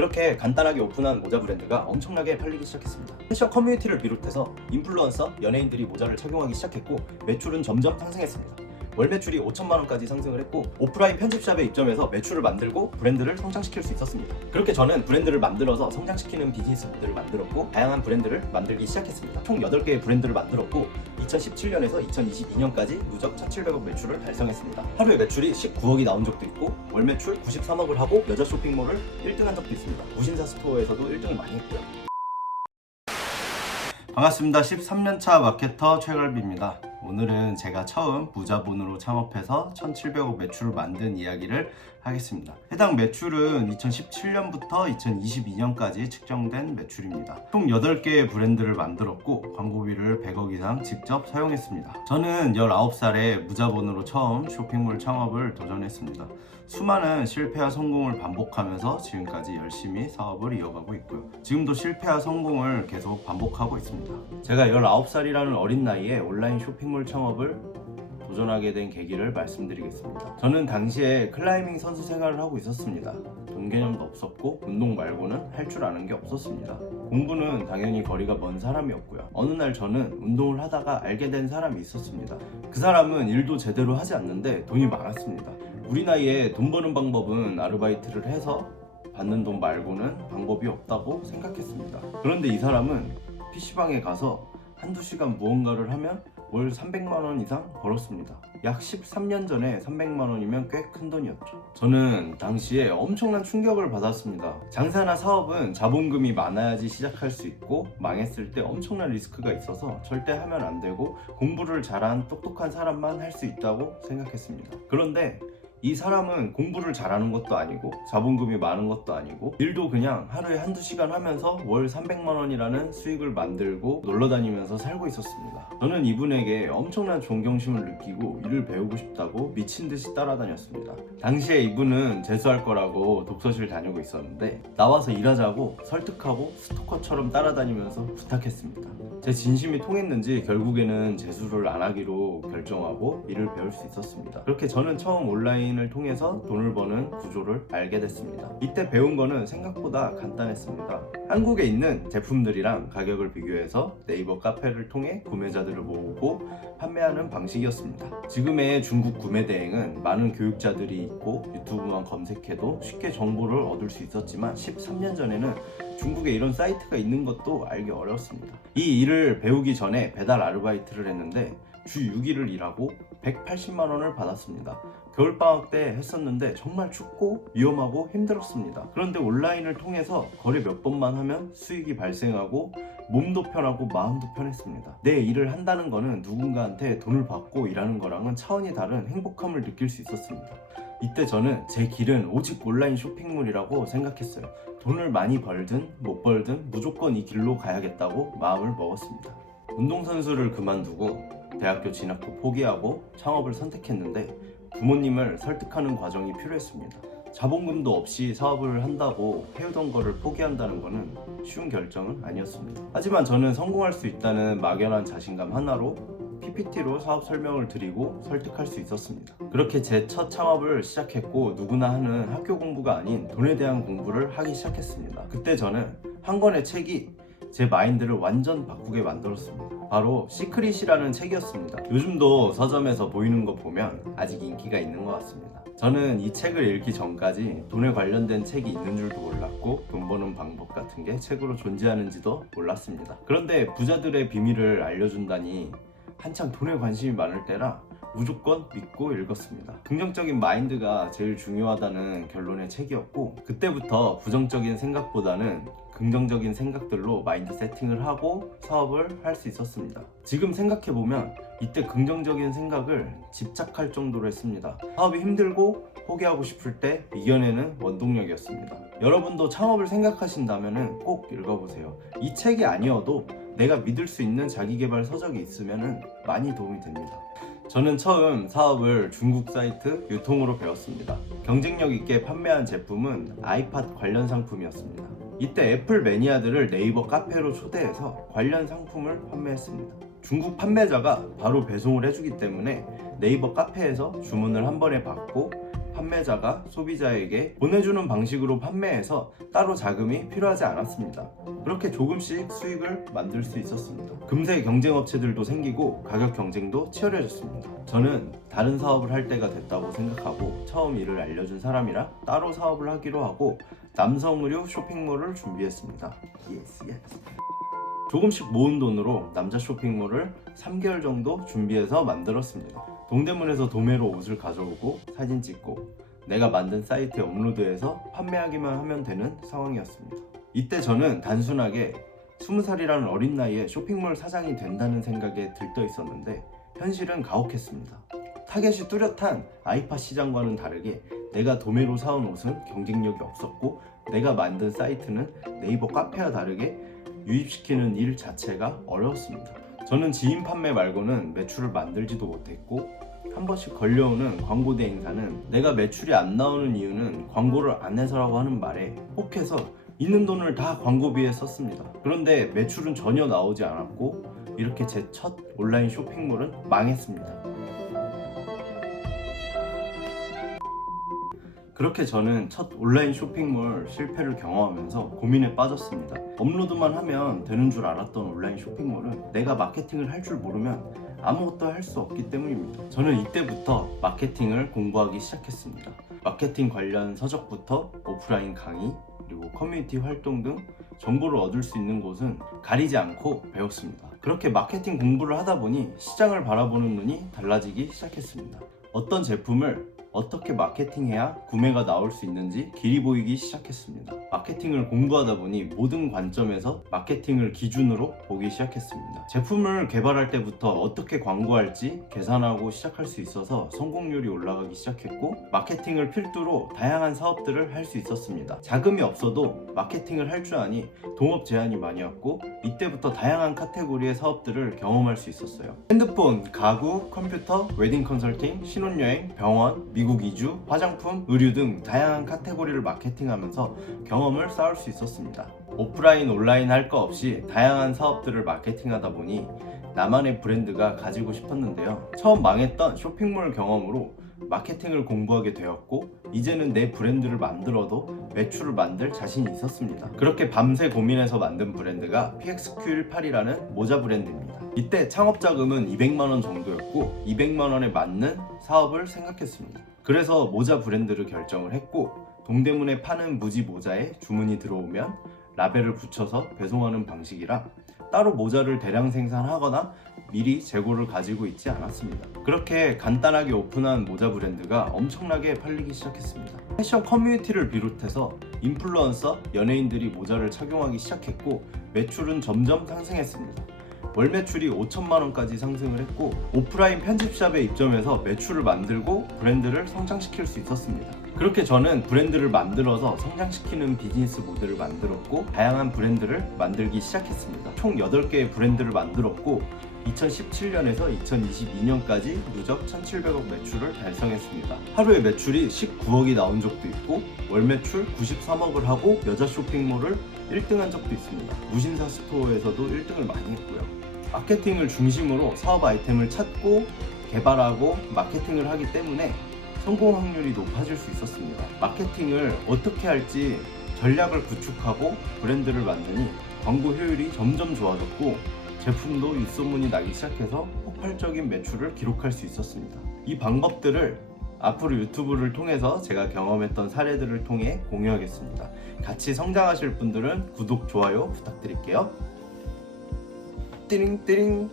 그렇게 간단하게 오픈한 모자 브랜드가 엄청나게 팔리기 시작했습니다. 패션 커뮤니티를 비롯해서 인플루언서, 연예인들이 모자를 착용하기 시작했고 매출은 점점 상승했습니다. 월 매출이 5천만 원까지 상승을 했고 오프라인 편집샵의 입점에서 매출을 만들고 브랜드를 성장시킬 수 있었습니다. 그렇게 저는 브랜드를 만들어서 성장시키는 비즈니스 모델을 만들었고 다양한 브랜드를 만들기 시작했습니다. 총 8개의 브랜드를 만들었고 2017년에서 2022년까지 누적 1,700억 매출을 달성했습니다. 하루에 매출이 19억이 나온 적도 있고 월 매출 93억을 하고 여자 쇼핑몰을 1등한 적도 있습니다. 무신사 스토어에서도 1등을 많이 했고요. 반갑습니다. 13년차 마케터 최갈비입니다. 오늘은 제가 처음 무자본으로 창업해서 1,700억 매출을 만든 이야기를 하겠습니다. 해당 매출은 2017년부터 2022년까지 측정된 매출입니다. 총 8개의 브랜드를 만들었고 광고비를 100억 이상 직접 사용했습니다. 저는 19살에 무자본으로 처음 쇼핑몰 창업을 도전했습니다. 수많은 실패와 성공을 반복하면서 지금까지 열심히 사업을 이어가고 있고요. 지금도 실패와 성공을 계속 반복하고 있습니다. 제가 19살이라는 어린 나이에 온라인 쇼핑몰 창업을 도전하게 된 계기를 말씀드리겠습니다. 저는 당시에 클라이밍 선수 생활을 하고 있었습니다. 돈 개념도 없었고 운동 말고는 할 줄 아는 게 없었습니다. 공부는 당연히 거리가 먼 사람이었고요. 어느 날 저는 운동을 하다가 알게 된 사람이 있었습니다. 그 사람은 일도 제대로 하지 않는데 돈이 많았습니다. 우리 나이에 돈 버는 방법은 아르바이트를 해서 받는 돈 말고는 방법이 없다고 생각했습니다. 그런데 이 사람은 PC방에 가서 한두 시간 무언가를 하면 월 300만 원 이상 벌었습니다. 약 13년 전에 300만 원이면 꽤 큰 돈이었죠. 저는 당시에 엄청난 충격을 받았습니다. 장사나 사업은 자본금이 많아야지 시작할 수 있고 망했을 때 엄청난 리스크가 있어서 절대 하면 안 되고 공부를 잘한 똑똑한 사람만 할 수 있다고 생각했습니다. 그런데 이 사람은 공부를 잘하는 것도 아니고 자본금이 많은 것도 아니고 일도 그냥 하루에 한두 시간 하면서 월 300만 원이라는 수익을 만들고 놀러 다니면서 살고 있었습니다. 저는 이분에게 엄청난 존경심을 느끼고 일을 배우고 싶다고 미친 듯이 따라다녔습니다. 당시에 이분은 재수할 거라고 독서실 다니고 있었는데 나와서 일하자고 설득하고 스토커처럼 따라다니면서 부탁했습니다. 제 진심이 통했는지 결국에는 재수를 안 하기로 결정하고 일을 배울 수 있었습니다. 그렇게 저는 처음 온라인을 통해서 돈을 버는 구조를 알게 됐습니다. 이때 배운 거는 생각보다 간단했습니다. 한국에 있는 제품들이랑 가격을 비교해서 네이버 카페를 통해 구매자들을 모으고 판매하는 방식이었습니다. 지금의 중국 구매 대행은 많은 교육자들이 있고 유튜브만 검색해도 쉽게 정보를 얻을 수 있었지만 13년 전에는 중국에 이런 사이트가 있는 것도 알기 어려웠습니다. 이 일을 배우기 전에 배달 아르바이트를 했는데 주 6일을 일하고 180만 원을 받았습니다. 겨울방학 때 했었는데 정말 춥고 위험하고 힘들었습니다. 그런데 온라인을 통해서 거래 몇 번만 하면 수익이 발생하고 몸도 편하고 마음도 편했습니다. 내 일을 한다는 거는 누군가한테 돈을 받고 일하는 거랑은 차원이 다른 행복함을 느낄 수 있었습니다. 이때 저는 제 길은 오직 온라인 쇼핑몰이라고 생각했어요. 돈을 많이 벌든 못 벌든 무조건 이 길로 가야겠다고 마음을 먹었습니다. 운동선수를 그만두고 대학교 진학도 포기하고 창업을 선택했는데 부모님을 설득하는 과정이 필요했습니다. 자본금도 없이 사업을 한다고 해오던 거를 포기한다는 거는 쉬운 결정은 아니었습니다. 하지만 저는 성공할 수 있다는 막연한 자신감 하나로 PPT로 사업 설명을 드리고 설득할 수 있었습니다. 그렇게 제 첫 창업을 시작했고 누구나 하는 학교 공부가 아닌 돈에 대한 공부를 하기 시작했습니다. 그때 저는 한 권의 책이 제 마인드를 완전 바꾸게 만들었습니다. 바로 시크릿이라는 책이었습니다. 요즘도 서점에서 보이는 거 보면 아직 인기가 있는 것 같습니다. 저는 이 책을 읽기 전까지 돈에 관련된 책이 있는 줄도 몰랐고 돈 버는 방법 같은 게 책으로 존재하는지도 몰랐습니다. 그런데 부자들의 비밀을 알려준다니 한창 돈에 관심이 많을 때라 무조건 믿고 읽었습니다. 긍정적인 마인드가 제일 중요하다는 결론의 책이었고 그때부터 부정적인 생각보다는 긍정적인 생각들로 마인드 세팅을 하고 사업을 할 수 있었습니다. 지금 생각해보면 이때 긍정적인 생각을 집착할 정도로 했습니다. 사업이 힘들고 포기하고 싶을 때 이겨내는 원동력이었습니다. 여러분도 창업을 생각하신다면 꼭 읽어보세요. 이 책이 아니어도 내가 믿을 수 있는 자기계발 서적이 있으면 많이 도움이 됩니다. 저는 처음 사업을 중국 사이트 유통으로 배웠습니다. 경쟁력 있게 판매한 제품은 아이팟 관련 상품이었습니다. 이때 애플 매니아들을 네이버 카페로 초대해서 관련 상품을 판매했습니다. 중국 판매자가 바로 배송을 해주기 때문에 네이버 카페에서 주문을 한 번에 받고 판매자가 소비자에게 보내주는 방식으로 판매해서 따로 자금이 필요하지 않았습니다. 그렇게 조금씩 수익을 만들 수 있었습니다. 금세 경쟁업체들도 생기고 가격 경쟁도 치열해졌습니다. 저는 다른 사업을 할 때가 됐다고 생각하고 처음 일을 알려준 사람이랑 따로 사업을 하기로 하고 남성 의류 쇼핑몰을 준비했습니다. 예스. 조금씩 모은 돈으로 남자 쇼핑몰을 3개월 정도 준비해서 만들었습니다. 동대문에서 도매로 옷을 가져오고 사진 찍고 내가 만든 사이트에 업로드해서 판매하기만 하면 되는 상황이었습니다. 이때 저는 단순하게 20살이라는 어린 나이에 쇼핑몰 사장이 된다는 생각에 들떠 있었는데 현실은 가혹했습니다. 타겟이 뚜렷한 아이팟 시장과는 다르게 내가 도매로 사온 옷은 경쟁력이 없었고 내가 만든 사이트는 네이버 카페와 다르게 유입시키는 일 자체가 어려웠습니다. 저는 지인 판매 말고는 매출을 만들지도 못했고 한 번씩 걸려오는 광고대 행사는 내가 매출이 안 나오는 이유는 광고를 안 해서라고 하는 말에 혹해서 있는 돈을 다 광고비에 썼습니다. 그런데 매출은 전혀 나오지 않았고 이렇게 제 첫 온라인 쇼핑몰은 망했습니다. 그렇게 저는 첫 온라인 쇼핑몰 실패를 경험하면서 고민에 빠졌습니다. 업로드만 하면 되는 줄 알았던 온라인 쇼핑몰은 내가 마케팅을 할 줄 모르면 아무것도 할 수 없기 때문입니다. 저는 이때부터 마케팅을 공부하기 시작했습니다. 마케팅 관련 서적부터 오프라인 강의, 그리고 커뮤니티 활동 등 정보를 얻을 수 있는 곳은 가리지 않고 배웠습니다. 그렇게 마케팅 공부를 하다 보니 시장을 바라보는 눈이 달라지기 시작했습니다. 어떤 제품을 어떻게 마케팅해야 구매가 나올 수 있는지 길이 보이기 시작했습니다. 마케팅을 공부하다 보니 모든 관점에서 마케팅을 기준으로 보기 시작했습니다. 제품을 개발할 때부터 어떻게 광고할지 계산하고 시작할 수 있어서 성공률이 올라가기 시작했고 마케팅을 필두로 다양한 사업들을 할 수 있었습니다. 자금이 없어도 마케팅을 할 줄 아니 동업 제안이 많이 왔고 이때부터 다양한 카테고리의 사업들을 경험할 수 있었어요. 핸드폰, 가구, 컴퓨터, 웨딩 컨설팅, 신혼여행, 병원, 미국 이주, 화장품, 의류 등 다양한 카테고리를 마케팅하면서 경험을 쌓을 수 있었습니다. 오프라인, 온라인 할 거 없이 다양한 사업들을 마케팅하다 보니 나만의 브랜드가 가지고 싶었는데요. 처음 망했던 쇼핑몰 경험으로 마케팅을 공부하게 되었고 이제는 내 브랜드를 만들어도 매출을 만들 자신이 있었습니다. 그렇게 밤새 고민해서 만든 브랜드가 PXQ18이라는 모자 브랜드입니다. 이때 창업 자금은 200만원 정도였고 200만원에 맞는 사업을 생각했습니다. 그래서 모자 브랜드를 결정을 했고 동대문에 파는 무지 모자에 주문이 들어오면 라벨을 붙여서 배송하는 방식이라 따로 모자를 대량 생산하거나 미리 재고를 가지고 있지 않았습니다. 그렇게 간단하게 오픈한 모자 브랜드가 엄청나게 팔리기 시작했습니다. 패션 커뮤니티를 비롯해서 인플루언서, 연예인들이 모자를 착용하기 시작했고 매출은 점점 상승했습니다. 월 매출이 5천만원까지 상승을 했고 오프라인 편집샵에 입점해서 매출을 만들고 브랜드를 성장시킬 수 있었습니다. 그렇게 저는 브랜드를 만들어서 성장시키는 비즈니스 모델을 만들었고 다양한 브랜드를 만들기 시작했습니다. 총 8개의 브랜드를 만들었고 2017년에서 2022년까지 누적 1,700억 매출을 달성했습니다. 하루에 매출이 19억이 나온 적도 있고 월 매출 93억을 하고 여자 쇼핑몰을 1등한 적도 있습니다. 무신사 스토어에서도 1등을 많이 했고요. 마케팅을 중심으로 사업 아이템을 찾고 개발하고 마케팅을 하기 때문에 성공 확률이 높아질 수 있었습니다. 마케팅을 어떻게 할지 전략을 구축하고 브랜드를 만드니 광고 효율이 점점 좋아졌고 제품도 입소문이 나기 시작해서 폭발적인 매출을 기록할 수 있었습니다. 이 방법들을 앞으로 유튜브를 통해서 제가 경험했던 사례들을 통해 공유하겠습니다. 같이 성장하실 분들은 구독, 좋아요 부탁드릴게요. 띠링띠링